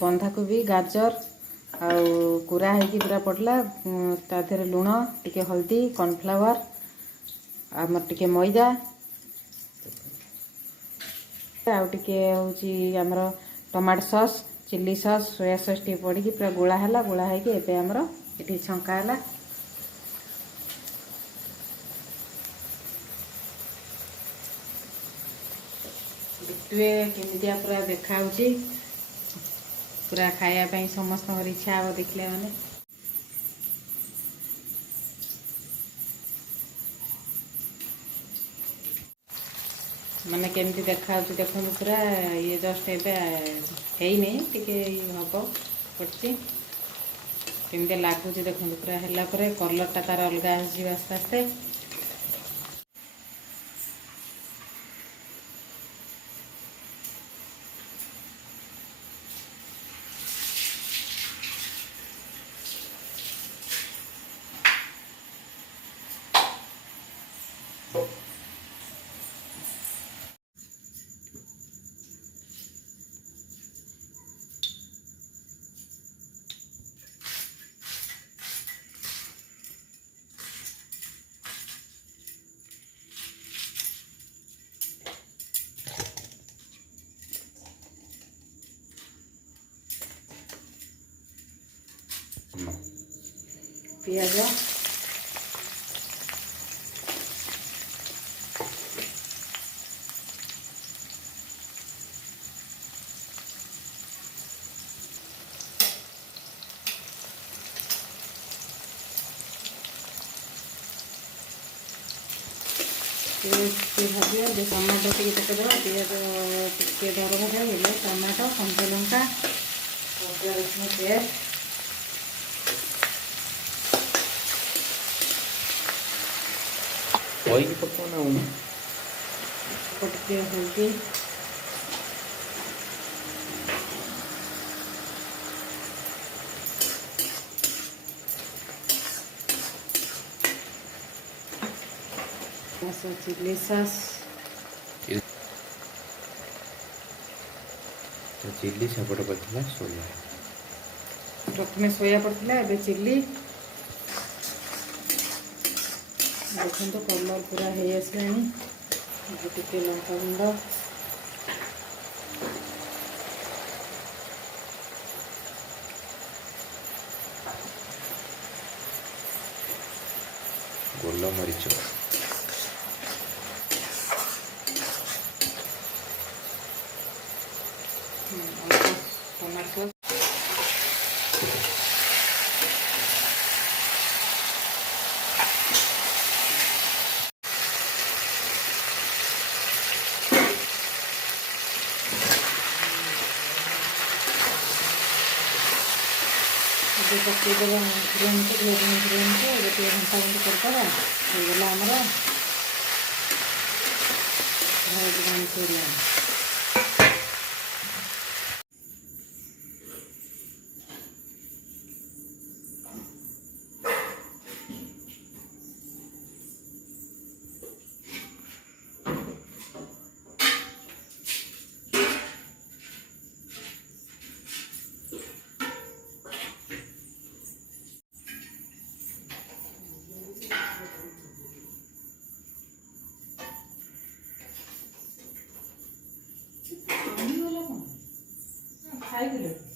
बंधाकोबी गाजर आउ कुरा होगी पूरा पड़ला ताधर लुण टिके हल्दी कॉर्नफ्लावर आमर टिके मैदा आउ टिके होची हमर tomato sauce chilli sauce soya sauce टिके पड़ी पूरा गोला है गोला है कि हमर ये छंका है देखिए केमिया पूरा देखा पूरा खायापी समस्त इच्छा हम देखले माने केमती देखा देखो पूरा ये जस्ट है नहीं टिके हम पड़ी केमती लगुच देखो पूरा है कलरटा तार अलग आसो आस्ते आस्ते पियाज भाज टमाटो टे पकड़ पिज टे दर भजा गले टमाटो कंचा लंका अदा रसुण पेस्ट पटके हल्दी चिल्ली सॉस चिल्ली सेपटे पड़ता सोया प्रथम सोया पड़ता है चिल्ली देखो तो कलर पूरा है आसला टे लंका गुंड गोल मरीच टमाटो पकईदेव फ्लेम को गोटे घंटा बंद करदे होगा आमर मंचूरियन खाई